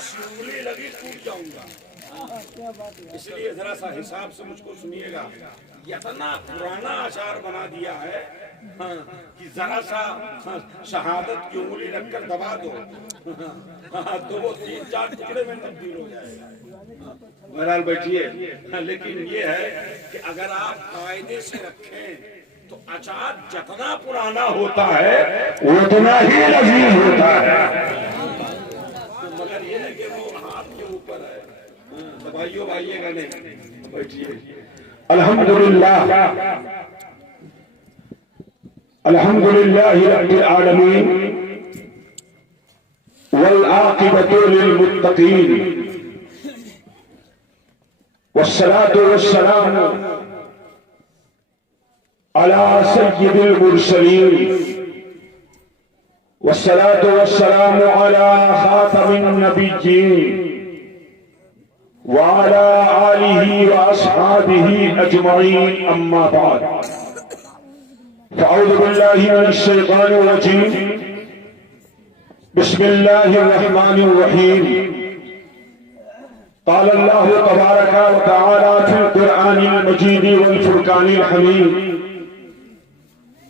سی انگلی لگی ٹوٹ جاؤں گا. اس لیے ذرا سا حساب سے مجھ کو سنیے گا. اتنا پرانا اشعار بنا دیا ہے کہ ذرا سا شہادت کی انگلی رکھ کر دبا دو تو وہ 3-4 ٹکڑے میں تبدیل ہو جائے گا. بہرحال بیٹھیے. لیکن یہ ہے کہ اگر آپ قاعدے سے رکھیں تو اچار جتنا پرانا ہوتا ہے اتنا ہی لذیذ ہوتا ہے. مگر یہ ہے کہ وہ ہاتھ کے اوپر ہے. بھائیو بھائیے گا نہیں. بیٹھیے. الحمدللہ الحمدللہ رب العالمین والعاقبۃ للمتقین والصلاة والسلام على سید المرسلین والصلاة والسلام على خاتم النبیین وعلى آلہ وأصحابہ اجمعین. اما بعد فاعوذ باللہ من الشیطان الرجیم. بسم اللہ الرحمن الرحیم. قال اللہ تبارک وتعالی فی القرآن المجید والفرقان الحمید.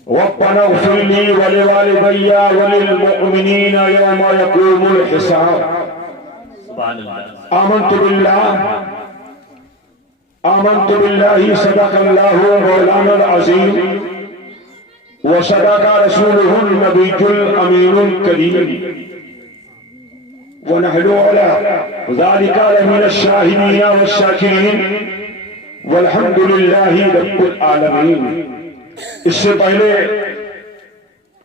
ربنا اغفر لي ولوالدي وللمؤمنين يوم يقوم الحساب. آمنت بالله صدق الله مولانا العظيم وصدق رسوله النبي الأمين الكريم ونحن على ذلك لمن الشاهدين والشاكرين والحمد لله رب العالمين. اس سے پہلے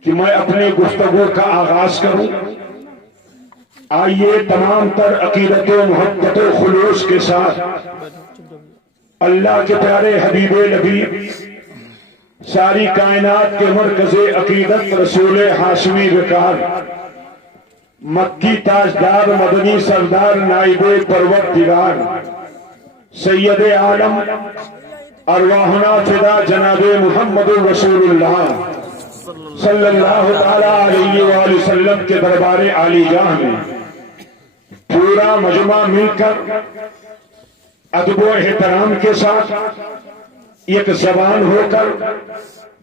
کہ میں اپنی گفتگو کا آغاز کروں، آئیے تمام تر عقیدت و محبت و خلوص کے ساتھ اللہ کے پیارے حبیب نبی ساری کائنات کے مرکز عقیدت رسول ہاشمی وقار مکی تاجدار مدنی سردار نائب پروردگار سید عالم ارواحنا فدا جناب محمد رسول اللہ صلی اللہ تعالیٰ علیہ وآلہ وسلم کے دربار عالی جاہ میں پورا مجمع مل کر ادب و احترام کے ساتھ ایک زبان ہو کر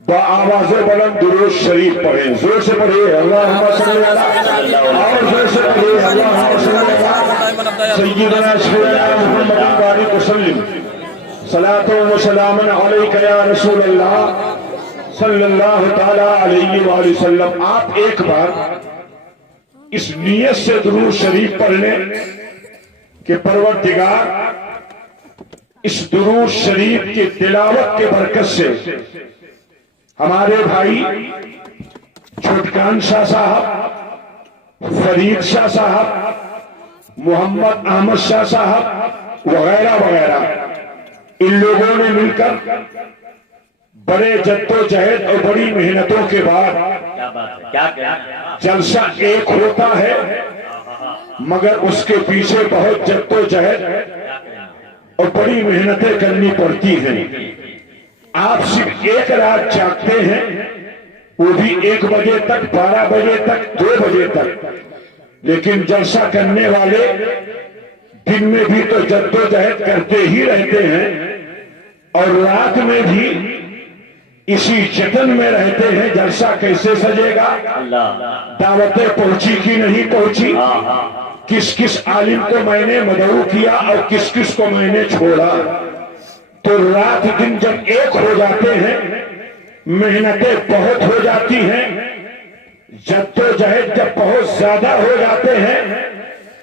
با آواز بلند درود شریف پڑھیں. زور سے پڑھیں اللہم صلی اللہ، اور زور سے پڑھیں اللہم صلی اللہ سیدنا سیدنا محمد بارک وسلم. صلاۃ و سلام علیک یا رسول اللہ صلی اللہ تعالیٰ علیہ وآلہ وسلم. آپ ایک بار اس نیت سے درود شریف پڑھ لیں کہ پروردگار اس درود شریف کی تلاوت کے برکت سے ہمارے بھائی چھٹکان شاہ صاحب، فرید شاہ صاحب، محمد احمد شاہ صاحب وغیرہ وغیرہ ان لوگوں نے مل کر بڑے جد و جہد اور بڑی محنتوں کے بعد جلسہ ایک ہوتا ہے، مگر اس کے پیچھے بہت جد و جہد اور بڑی محنتیں کرنی پڑتی ہیں. آپ صرف ایک رات جاگتے ہیں، وہ بھی 1 بجے تک، 12 بجے تک، 2 بجے تک، لیکن جلسہ کرنے والے دن میں بھی تو جد و جہد کرتے ہی رہتے ہیں اور رات میں بھی اسی جتن میں رہتے ہیں جلسہ کیسے سجے گا، دعوتیں پہنچی کی نہیں پہنچی، کس کس عالم کو میں نے مدعو کیا اور کس کس کو میں نے چھوڑا. تو رات دن جب ایک ہو جاتے ہیں، محنتیں بہت ہو جاتی ہیں، جد و جہد جب بہت زیادہ ہو جاتے ہیں،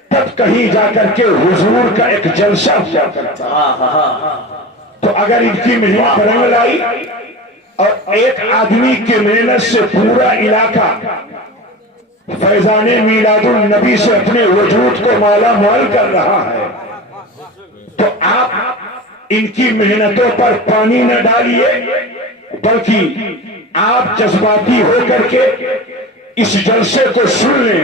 تب کہیں جا کر کے حضور کا ایک جلسہ ہوا کرتا. تو اگر ان کی محنت رنگ لائی اور ایک آدمی کے محنت سے پورا علاقہ فیضان میلاد النبی سے اپنے وجود کو مالا مال کر رہا ہے، تو آپ ان کی محنتوں پر پانی نہ ڈالیے، بلکہ آپ جذباتی ہو کر کے اس جلسے کو سن لیں،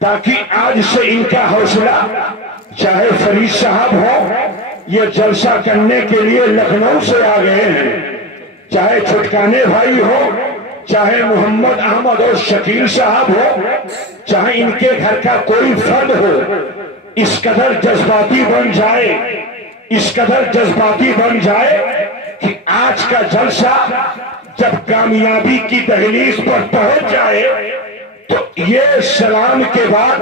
تاکہ آج سے ان کا حوصلہ، چاہے فرید صاحب ہو یہ جلسہ کرنے کے لیے لکھنؤ سے آ گئے ہیں، چاہے چھٹکانے بھائی ہو چاہے محمد احمد اور شکیل صاحب ہو، چاہے ان کے گھر کا کوئی فرد ہو، اس قدر جذباتی بن جائے، اس قدر جذباتی بن جائے کہ آج کا جلسہ جب کامیابی کی دہلیز پر پہنچ جائے تو یہ سلام کے بعد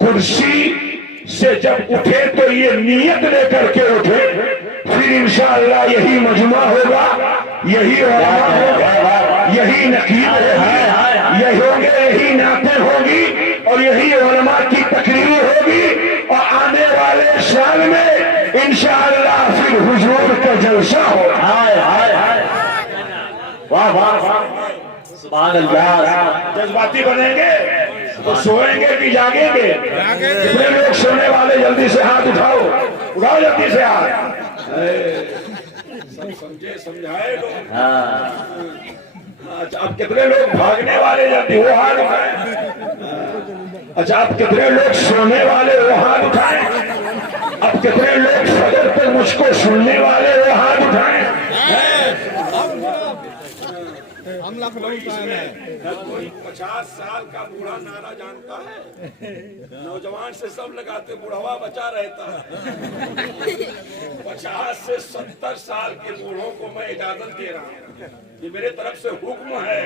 کرسی سے جب اٹھے تو یہ نیت لے کر کے اٹھے، پھر انشاءاللہ یہی مجمع ہوگا، یہی علماء ہوگا، یہی نقیب ہوگی، یہی نعتیں ہوگی اور یہی علماء کی تقریر ہوگی، اور آنے والے سال میں انشاءاللہ پھر حضور کا جلسہ ہوگا۔ واہ واہ واہ، سبحان اللہ۔ جذباتی بنیں گے تو سوئیں گے کہ جاگیں گے؟ کتنے لوگ سونے والے جلدی سے ہاتھ اٹھاؤ، اٹھاؤ جلدی سے ہاتھ۔ سب سمجھے سمجھائے لوگ؟ اچھا، اب کتنے لوگ بھاگنے والے جلدی وہ ہاتھ اٹھائیں؟ اچھا، اب کتنے لوگ سونے والے وہ ہاتھ اٹھائیں؟ اب کتنے لوگ فجر پہ مجھ کو سننے والے وہ ہاتھ اٹھائیں؟ کوئی 50 سال کا بوڑھا نعرہ جانتا ہے؟ نوجوان سے سب لگاتے، بوڑھوا بچا رہتا ہے۔ 50 سے 70 سال کے بوڑھوں کو میں اجازت دے رہا ہوں، یہ میرے طرف سے حکم ہے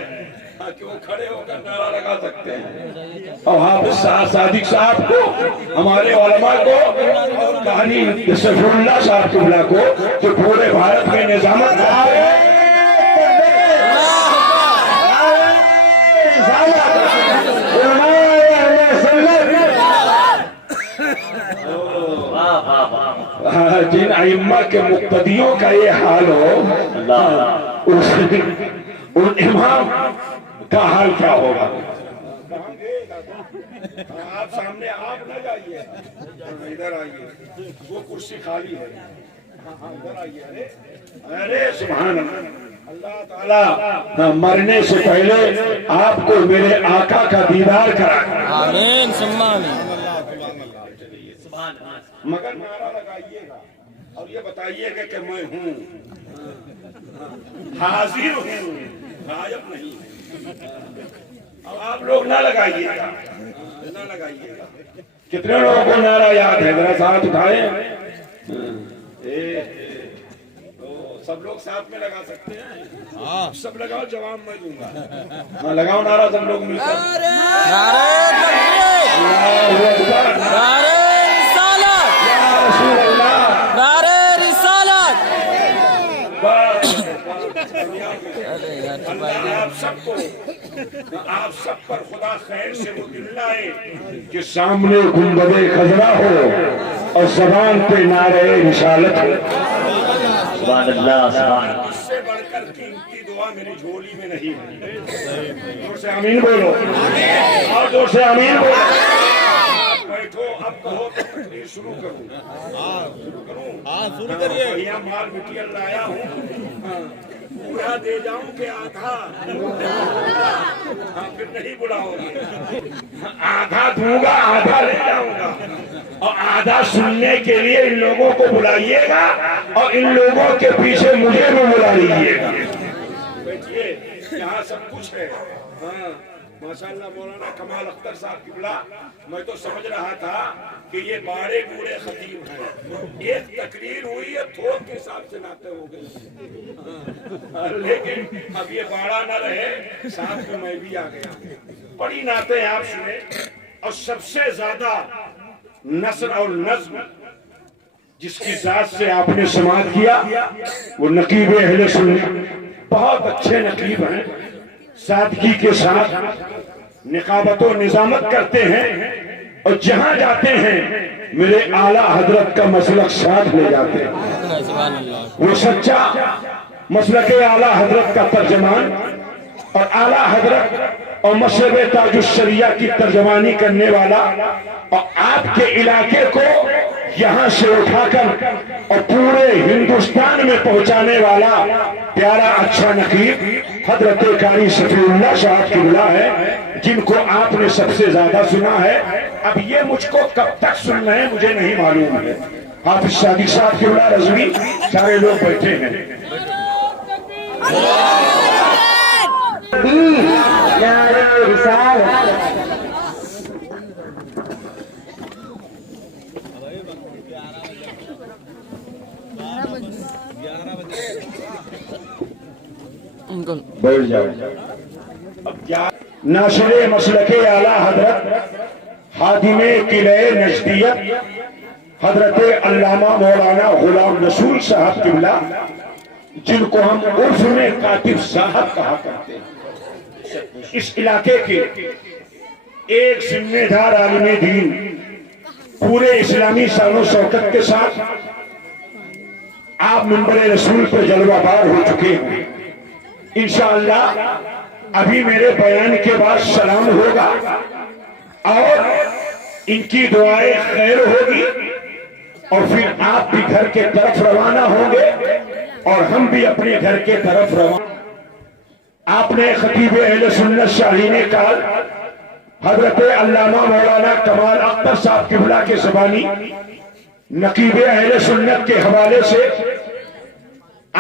کہ وہ کھڑے ہو کر نعرہ لگا سکتے ہیں۔ اور حافظ صادق صاحب کو، ہمارے علماء کو، اور کہانی سفر اللہ صاحب قبلہ کو جو پورے بھارت میں نظامت کرتے ہیں، جن ائمہ کے مقتدیوں کا یہ حال ہو، ان امام کا حال کیا ہوگا؟ آپ سامنے آپ نہ جائیے، ادھر آئیے، وہ کرسی خالی ہے، ادھر آئیے۔ ارے سبحان اللہ تعالیٰ مرنے سے پہلے آپ کو میرے آقا کا دیدار کرائے، آمین ثم آمین۔ مگر نعرہ لگائیے گا اور یہ بتائیے گا کہ میں ہوں، حاضر ہوں، غائب نہیں۔ اب آپ لوگ نہ لگائیے گا، نہ لگائیے گا۔ کتنے لوگوں کو نعرہ یاد ہے؟ ذرا ساتھ اٹھائے۔ سب لوگ ساتھ میں لگا سکتے ہیں؟ سب لگاؤ، جواب میں دوں گا۔ لگاؤ نعرہ سب لوگ مل کر۔ آپ سب پر خدا خیر سے وہ دل لائے کہ سامنے گنبد خضرا ہو اور زبان پہ نعرہ رسالت ہو۔ سبحان اللہ، سبحان اللہ۔ اس سے بڑھ کر قیمتی دعا میری جھولی میں نہیں ہے۔ زور سے آمین بولو، اور زور سے آمین بولو۔ بیٹھو، اب کہو تو تقریر شروع کروں؟ شروع کریے۔ بھیا مال مٹیل لایا ہوں، پورا دے جاؤں کہ آدھا؟ پھر نہیں بلاؤ گے، آدھا دوں گا، آدھا لے جاؤں گا، اور آدھا سننے کے لیے ان لوگوں کو بلائیے گا اور ان لوگوں کے پیچھے مجھے بھی بلا لیجیے گا۔ بیٹھیے، یہاں سب کچھ ہے۔ ماشاءاللہ مولانا کمال اختر صاحب قبلہ، میں تو سمجھ رہا تھا کہ یہ باڑے بوڑھے خطیب ہیں، ایک تقریر ہوئی ہے تھوک کے حساب سے نعتیں ہو گئی، لیکن اب یہ باڑا نہ رہے، ساتھ میں میں بھی آ گیا۔ بڑی نعتیں آپ سنیں، اور سب سے زیادہ نثر اور نظم جس کی ذات سے آپ نے سماعت کیا وہ نقیب اہل سنت، بہت اچھے نقیب ہیں، سادگی کے ساتھ نقابت و نظامت کرتے ہیں، اور جہاں جاتے ہیں میرے اعلیٰ حضرت کا مسلک ساتھ لے جاتے ہیں۔ وہ سچا مسلک اعلیٰ حضرت کا ترجمان، اور اعلیٰ حضرت اور مشرب تاج الشریعہ کی ترجمانی کرنے والا، اور آپ کے علاقے کو یہاں سے اٹھا کر اور پورے ہندوستان میں پہنچانے والا پیارا اچھا نقیب حضرت قاری صفی اللہ صاحب قبلہ ہے، جن کو آپ نے سب سے زیادہ سنا ہے۔ اب یہ مجھ کو کب تک سننا ہے مجھے نہیں معلوم ہے۔ حافظ صادق صاحب قبلہ رضوی، سارے لوگ بیٹھے ہیں۔ بیٹھ جاؤ. اب کیا ناشر مسلک اعلیٰ حضرت خادم قلعہ نجدیت حضرت علامہ مولانا غلام رسول صاحب قبلہ، جن کو ہم عرف میں کاتب صاحب کہا کرتے ہیں، اس علاقے کے ایک ذمہ دار عالم دین، پورے اسلامی شان و شوکت کے ساتھ آپ منبر رسول پر جلوہ بار ہو چکے ہیں. انشاءاللہ ابھی میرے بیان کے بعد سلام ہوگا اور ان کی دعائیں خیر ہوگی، اور پھر آپ بھی گھر کے طرف روانہ ہوں گے اور ہم بھی اپنے گھر کے طرف روانہ. آپ نے خطیب اہل سنت شاہین کال حضرت علامہ مولانا کمال اختر صاحب قبلہ کے زبانی نقیب اہل سنت کے حوالے سے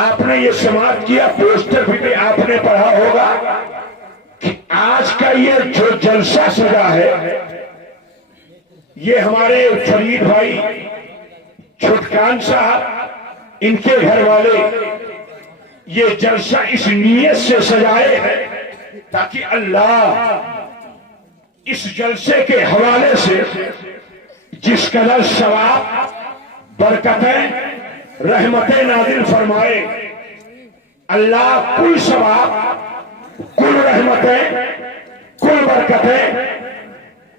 آپ نے یہ سماعت کیا، پوسٹر بھی آپ نے پڑھا ہوگا کہ آج کا یہ جو جلسہ سجا ہے، یہ ہمارے فرید بھائی چھٹکان صاحب ان کے گھر والے یہ جلسہ اس نیت سے سجائے ہیں تاکہ اللہ اس جلسے کے حوالے سے جس قدر ثواب، برکتیں، رحمتیں نازل فرمائے، اللہ کل ثواب، کل رحمتیں، کل برکتیں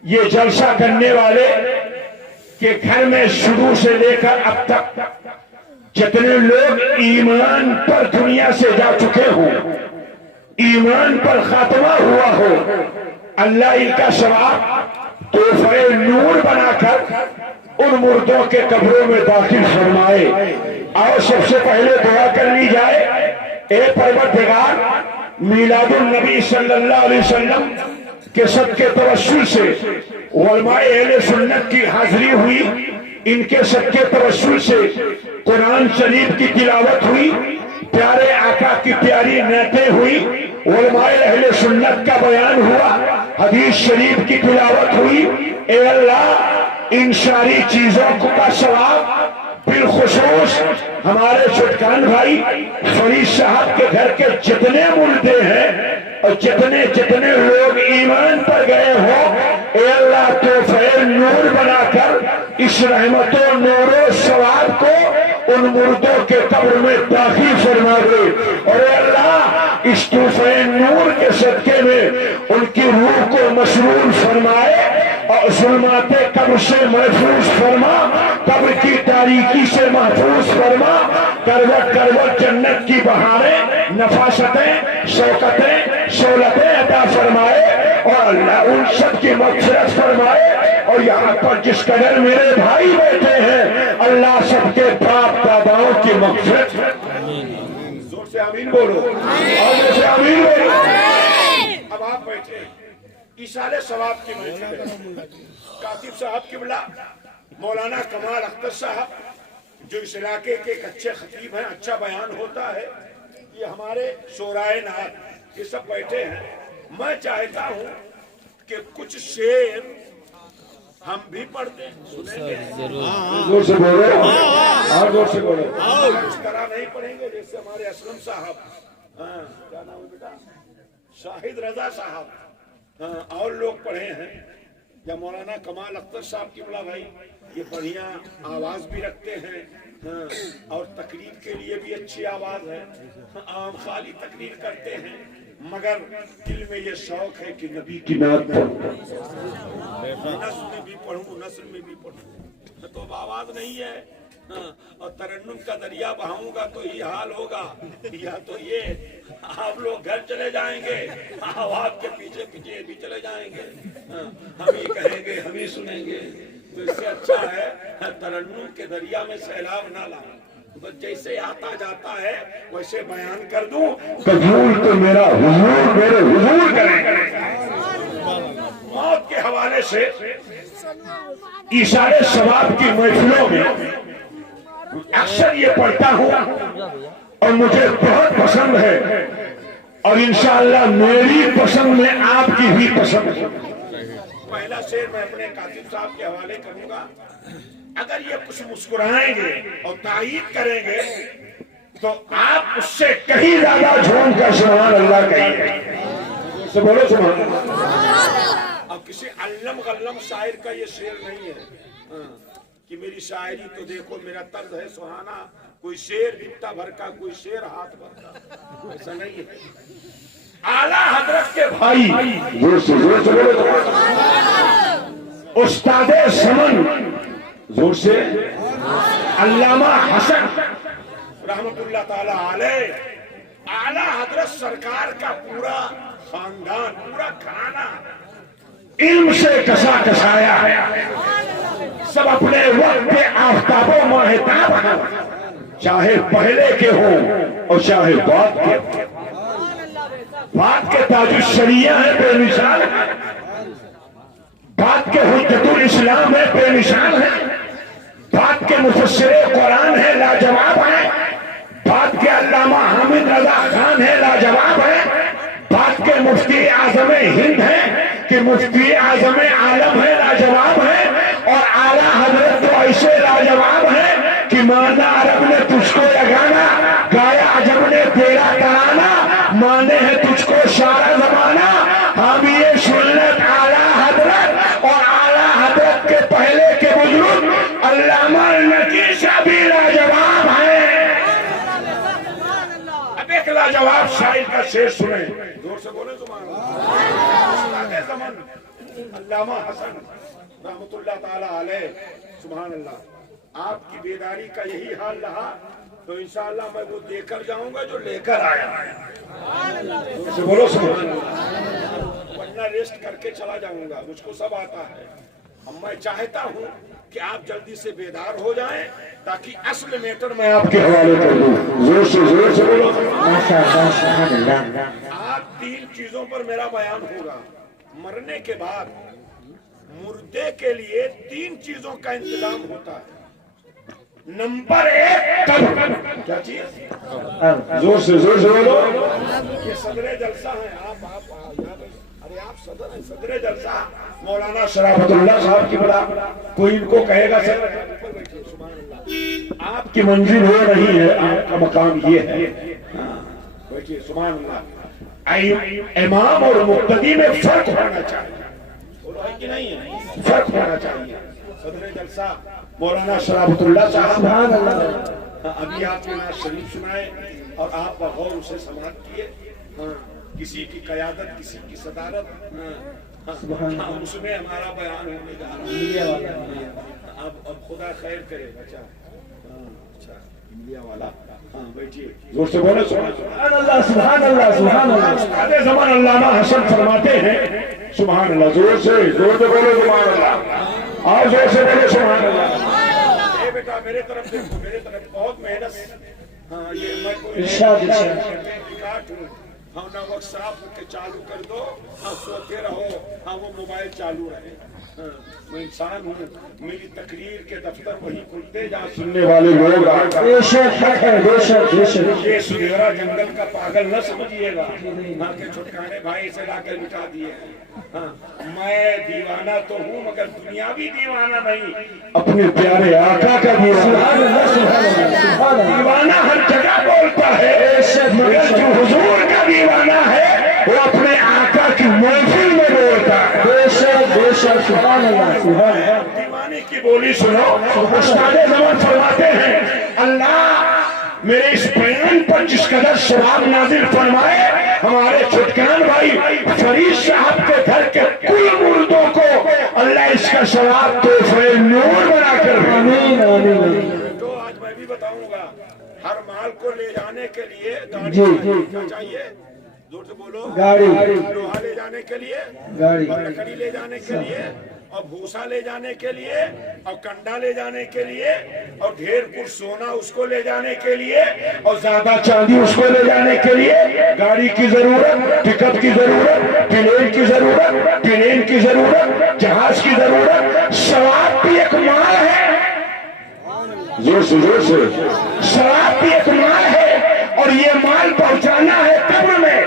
یہ جلسہ کرنے والے کے گھر میں شروع سے لے کر اب تک جتنے لوگ ایمان پر دنیا سے جا چکے ہوں، ایمان پر خاتمہ ہوا ہو، اللہ ان کا ثواب تحفہ نور بنا کر ان مردوں کے قبروں میں داخل فرمائے. اور سب سے پہلے دعا کر لی جائے، اے پروردگار، میلاد النبی صلی اللہ علیہ وسلم کے صدقے توسل سے علماء اہل سنت کی حاضری ہوئی، ان کے صدقے توسل سے قرآن شریف کی تلاوت ہوئی، پیارے آقا کی پیاری نعتیں ہوئی، علماء اہل سنت کا بیان ہوا، حدیث شریف کی تلاوت ہوئی. اے اللہ ان ساری چیزوں کا ثواب بالخصوص ہمارے چھٹکان بھائی فرید صاحب کے گھر کے جتنے مردے ہیں اور جتنے لوگ ایمان پر گئے ہوں، اے اللہ تحفہ نور بنا کر اس رحمت و نور و ثواب کو ان مردوں کے قبر میں داخل فرما دے. اور اے اللہ اس تحفہ نور کے صدقے میں ان کی روح کو مسرور فرمائے اور ظلمات قبر سے محفوظ فرما، قبر کی تاریکی سے محفوظ فرما، کروٹ کروٹ جنت کی بہاریں، نفاستیں، شوکتیں، سہولتیں عطا فرمائے اور اللہ ان سب کی مغفرت فرمائے. اور یہاں پر جس قدر میرے بھائی بیٹھے ہیں، اللہ سب کے باپ داداؤں کی مغفرت. زور سے آمین بولو، اور زور سے آمین بولو. اب آپ بیٹھے ایصال ثواب کی محفل، کاتب صاحب قبلہ مولانا کمال اختر صاحب جو اس علاقے کے ایک اچھے خطیب ہیں، اچھا بیان ہوتا ہے، یہ ہمارے شورائے نعت یہ سب بیٹھے ہیں. میں چاہتا ہوں کہ کچھ شعر ہم بھی پڑھتے ہیں، سنیں گے؟ زور سے بولو، اور زور سے بولو. اس طرح نہیں پڑھیں گے جیسے ہمارے اسلم صاحب، کیا نام ہے بیٹا، شاہد رضا صاحب اور لوگ پڑھے ہیں، یا مولانا کمال اختر صاحب قبلہ بھائی یہ بڑھیا آواز بھی رکھتے ہیں اور تقریر کے لیے بھی اچھی آواز ہے، عام خالی تقریر کرتے ہیں، مگر دل میں یہ شوق ہے کہ نبی کی نعت پڑھوں، نثر میں بھی پڑھوں، نثر میں بھی پڑھوں. تو آواز نہیں ہے اور ترنم کا دریا بہاؤں گا تو یہ حال ہوگا، یا تو یہ آپ لوگ گھر چلے جائیں گے، آپ کے پیچھے پیچھے بھی چلے جائیں گے، ہم ہی کہیں گے، ہم ہی سنیں گے. تو اس سے اچھا ہے ترنم کے دریا میں سیلاب نہ لانا، بس جیسے آتا جاتا ہے ویسے بیان کر دوں. قبول تو میرا حضور میرے حضور کریں. موت کے حوالے سے ایصال ثواب کی محفلوں میں اکثر یہ پڑھتا ہوں اور مجھے بہت پسند ہے اور انشاءاللہ میری پسند میں آپ کی بھی پسند ہے۔ پہلا شعر میں اپنے کاتب صاحب کے حوالے کروں گا، اگر یہ کچھ مسکرائیں گے اور تائید کریں گے تو آپ اس سے کہیں زیادہ جھوم کا سبحان اللہ کہیے، بولو سبحان اللہ۔ اور کسی علم غلم شاعر کا یہ شعر نہیں ہے کہ میری شاعری تو دیکھو میرا طرز ہے سہانا، کوئی شعر بتا بھر کا، کوئی شعر ہاتھ بھر کا، ایسا نہیں ہے۔ اعلیٰ حضرت کے بھائی زور سے بولو استاد سمن، زور سے علامہ حسن رحمت اللہ تعالی علیہ، اعلیٰ حضرت سرکار کا پورا خاندان، پورا کھانا علم سے کسا کسایا ہے، سب اپنے وقت کے آفتاب و ماہتاب ہیں، چاہے پہلے کے ہوں اور چاہے بعد کے ہوں۔ بعد کے تاج الشریعہ ہے، بے مثال ہے، بعد کے حجت الاسلام ہے، بے مثال ہے، بعد کے مفسر قرآن ہے، لاجواب ہے، بعد کے علامہ حامد رضا خان ہے، لاجواب ہے، بعد کے مفتی اعظم ہند ہے کہ مفتی اعظم عالم ہے، لاجواب ہے، اور اعلیٰ حضرت تو ایسے لاجواب ہے کہ مانا عرب نے تجھ کو لگانا، گایا عجب نے تیرا ترانہ، مانے ہے تجھ کو سارا زمانہ، حامی سنت اعلیٰ حضرت، اور اعلیٰ حضرت کے پہلے کے بزرگ علامہ نقی شاہ بھی لاجواب ہیں۔ اب ایک لاجواب شاعر کا شعر سنیں، زور سے بولے سبحان اللہ۔ استاد زمن علامہ حسن رحمت اللہ تعالی علیہ، سبحان اللہ، آپ کی بیداری کا یہی حال رہا تو انشاءاللہ میں وہ دے کر جاؤں گا جو لے کر آیا، بولو سبحان اللہ۔ ورنہ ریسٹ کر کے چلا جاؤں گا، مجھ کو سب آتا ہے۔ اب میں چاہتا ہوں کہ آپ جلدی سے بیدار ہو جائیں تاکہ اصل میٹر میں آپ کے حوالے کر دوں، زور سے بولو۔ آپ تین چیزوں پر میرا بیان ہوگا۔ مرنے کے بعد مردے کے لیے تین چیزوں کا انتظام ہوتا ہے۔ نمبر ایک قبر، کیا چیز؟ زور سے بولو۔ یہ صدر جلسہ ہے، ارے آپ صدر ہیں، صدر جلسہ مولانا شرافت اللہ صاحب کی بڑا کوئی ان کو کہے گا سر آپ کی منزل ہو رہی ہے، آپ کا مقام یہ ہے، بیٹھیے سبحان اللہ۔ امام اور مقتدی میں فرق ہونا چاہیے، کہ نہیں ہے؟ فرق ہونا چاہیے۔ صدر جلسہ مولانا شرافت اللہ صاحب ابھی آپ نے نعت شریف سنائے اور آپ بغور اسے سماعت کیے، کسی کی قیادت، کسی کی صدارت، اس میں ہمارا بیان ہونے جا رہا ہے۔ اب خدا خیر کرے، اچھا انڈیا والا، بیٹھیے زور سے بولے سبحان اللہ سبحان اللہ سبحان اللہ۔ استاد زمان علامہ حسن فرماتے ہیں سبحان اللہ، زور سے بولے سبحان اللہ، اور زور سے بولے سبحان اللہ۔ اے بیٹا میرے طرف دیکھو، میرے طرف بہت محنت، یہ میں کوئی ارشاد ریکارڈ ہوں، نہ وقت صاف کے چالو کر دو، سوتے رہو، وہ موبائل چالو رہے، میں انسان ہوں، میری تقریر کے دفتر وہی کھلتے جہاں سننے والے لوگ یہ سنیرا جنگل کا پاگل نہ سمجھیے گا کہ چھٹکانے بھائی سے لا کر مٹا دیے۔ میں دیوانہ تو ہوں مگر دنیاوی دیوانہ نہیں، اپنے پیارے آقا کا دیوانہ ہر جگہ بولتا ہے، مگر جو حضور کا دیوانہ ہے وہ اپنے آقا کی محفل میں بولتا ہے۔ دیوانے کی بولی سنو، استاد زمان فرماتے ہیں اللہ میرے اس بیان پر جس قدر ثواب نازل فرمائے، ہمارے چھٹکان بھائی فرید صاحب کے گھر کے کل مردوں کو اللہ اس کا ثواب تحفہ نور بنا کر تو آج میں بھی بتاؤں گا، ہر مال کو لے جانے کے لیے گاڑی چاہیے، زور سے بولو، گاڑی، لوہا لے جانے کے لیے، گاڑی، اور لکڑی لے جانے کے لیے، اور بھوسا لے جانے کے لیے، اور کنڈا لے جانے کے لیے، اور ڈھیر کچھ سونا اس کو لے جانے کے لیے، اور زیادہ چاندی اس کو لے جانے کے لیے گاڑی کی ضرورت، پک اپ کی ضرورت، پلین کی ضرورت، ٹرین کی ضرورت، جہاز کی ضرورت۔ ثواب بھی ایک مال ہے، زور سے ثواب بھی ایک مال ہے، اور یہ مال پہنچانا ہے قبر میں،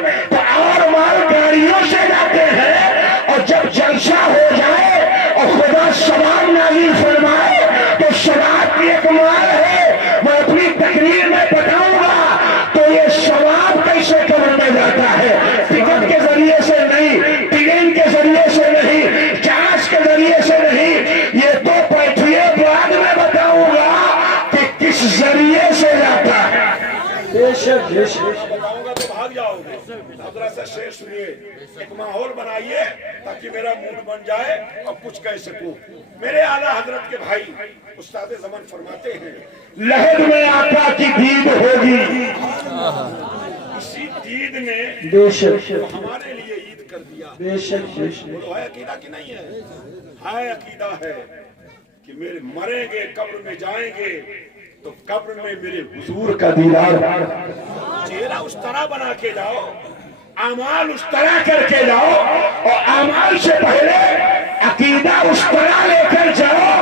بتاؤں گا تو بھاگ جاؤ گے. حضرت سے شعر سنیے, ایک ماحول بنائیے تاکہ میرا موڈ بن جائے اور کچھ کہہ سکوں. میرے اعلیٰ حضرت کے بھائی استاد زمان فرماتے ہیں لہد میں آقا کی دید ہوگی, اسی دید نے بے شک ہمارے لیے عید کر دیا. بے شک بے شک. وہ ہے عقیدہ کی نہیں ہے, ہے عقیدہ ہے کہ میرے مریں گے قبر میں جائیں گے تو قبر میں میرے حضور کا دیدار, چہرہ اس طرح بنا کے جاؤ, اعمال اس طرح کر کے جاؤ, اور اعمال سے پہلے عقیدہ اس طرح لے کر جاؤ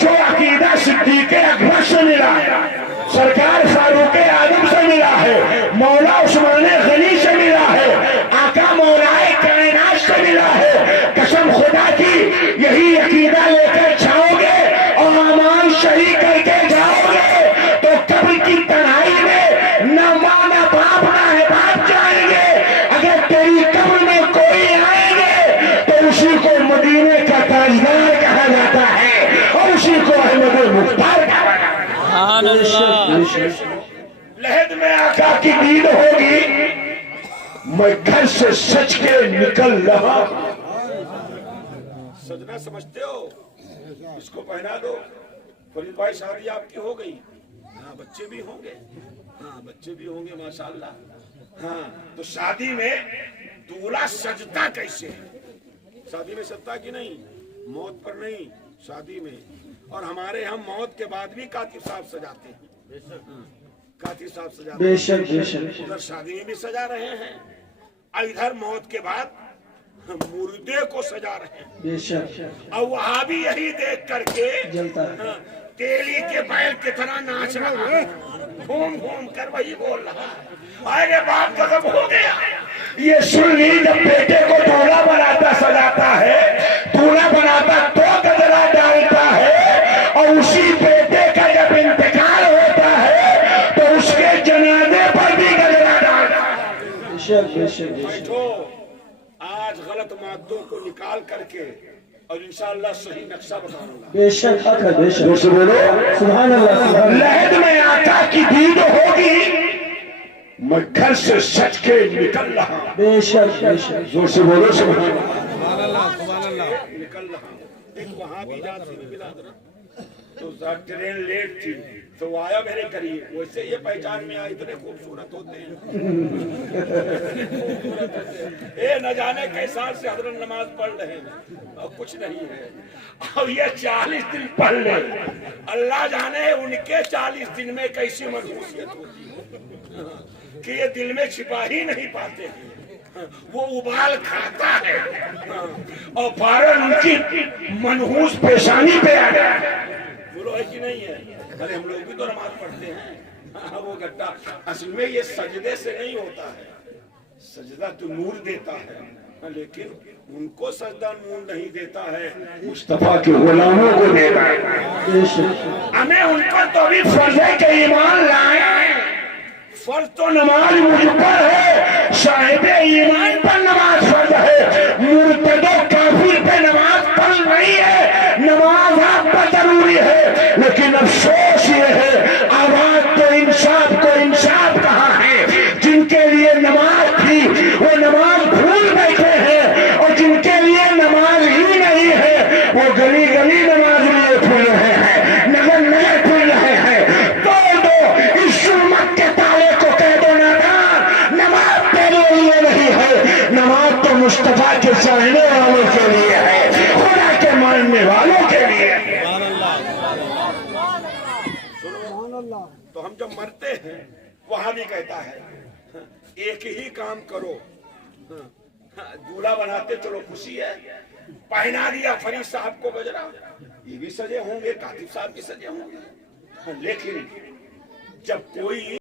جو عقیدہ صدیق اکبر سے ملا ہے, سرکار فاروق اعظم سے ملا ہے, مولا عثمان غنی سے ملا ہے, آقا مولا کائنات سے ملا ہے. قسم خدا کی یہی عقیدہ لے کر جاؤ گے اور اعمال صحیح کر کے جاؤ گے تو قبر کی تنہائی میں نہ ماں نہ باپ نہ احباب جائیں گے. اگر تیری قبر میں کوئی آئیں گے تو اسی کو مدینے کا تاجدار کہا جاتا ہے اور اسی کو احمد مختار کہا جاتا ہے. لہد میں آقا کی دید ہوگی, میں گھر سے سچ کے نکل رہا. سجنا سمجھتے ہو, اس کو پہنا دو. فرید بھائی شادی آپ کی ہو گئی, ہاں بچے بھی ہوں گے, ہاں بچے بھی ہوں گے ماشاءاللہ. ہاں تو شادی میں دولہا سجتا کیسے ہے؟ شادی میں سجتا کی نہیں, موت پر نہیں, شادی میں. اور ہمارے ہم موت کے بعد بھی کاتب صاحب سجاتے ہیں, کاتب صاحب سجاتے بے ہیں. شک بے شک. ادھر شادی میں بھی سجا رہے ہیں, ادھر موت کے بعد مردے کو سجا رہے ہیں. بے شک. اور وہاں بھی یہی دیکھ کر کے جلتا ہے. تیلی کے بیل کی طرح ناچ رہا ہے, گھوم گھوم کر وہی بول رہا ہے, ارے باپ قدم ہو گیا. یہ سن لی, جب بیٹے کو دولہا بناتا سجاتا ہے, دولہا بناتا تو گجرا ڈالتا ہے, اور اسی بیٹے کا جب انتقال ہوتا ہے تو اس کے جنازے پر بھی گجرا ڈالتا ہے. بے شک بے شک بے شک. بیٹھو, آج غلط مادوں کو نکال کر کے اور انشاءاللہ صحیح نقشہ بتاؤں گا. بے شک حق ہے, بے شک. دوسرے بولو سبحان اللہ سبحان اللہ. لہد میں آقا کی دید ہوگی, میں گھر سے سچ کے نکل رہا. بے شک بے شک. زور سے بولو سبحان اللہ. نکل رہا ہوں. ایک وہاں بھی جان سے بھی ملا تھا, تو ٹرین لیٹ تھی تو وہ آیا میرے قریب, ویسے یہ پہچان میں آئی, اتنے خوبصورت ہوتے ہیں, اے نہ جانے کئی سال سے حضرت نماز پڑھ رہے ہیں اور کچھ نہیں ہے, اور یہ 40 دن پڑھ لے, اللہ جانے ان کے 40 دن میں کیسی منحوسیت ہوتی ہے کہ یہ دل میں چھپا ہی نہیں پاتے ہیں. وہ ابال کھاتا ہے اور فارغ ان کی منحوس پیشانی پہ آ گیا. بولو ہے کہ نہیں ہے؟ ارے ہم لوگ بھی تو نماز پڑھتے ہیں. وہ گڈھا اصل میں یہ سجدے سے نہیں ہوتا ہے, سجدہ تو نور دیتا ہے, لیکن ان کو سجدہ نور نہیں دیتا ہے, مصطفیٰ کے غلاموں کو دیتا ہے. بے شک. ہمیں ان پر تو بھی فرض ہے کہ ایمان لائیں. فرض تو نماز مجھ پر ہے, صاحب ایمان پر نماز فرض ہے, مرتد و کافر پہ نماز فرض نہیں ہے. نماز آپ پر ضروری ہے, لیکن افسوس یہ ہے آواز تو انصاف کو انصاف کہاں ہے. جن کے لیے نماز تھی وہ نماز بھول بیٹھے ہیں, اور جن کے لیے نماز ہی نہیں ہے وہ گلی گلی نماز لیے پھر رہے ہیں, نگر نگر پھر رہے ہیں. توڑ دو اس ظلمت کے تالے کو, کہہ دو نادان نماز تیرے لیے نہیں ہے, نماز تو مصطفیٰ کے چاہنے والوں کے لیے ہے, خدا کے ماننے والوں کے لیے. تو ہم جب مرتے ہیں وہاں بھی کہتا ہے ایک ہی کام کرو, دولہا بناتے چلو خوشی ہے, پہنا دیا فرید صاحب کو گجرا, یہ بھی سجے ہوں گے, کاتب صاحب بھی سجے ہوں گے, لیکن جب کوئی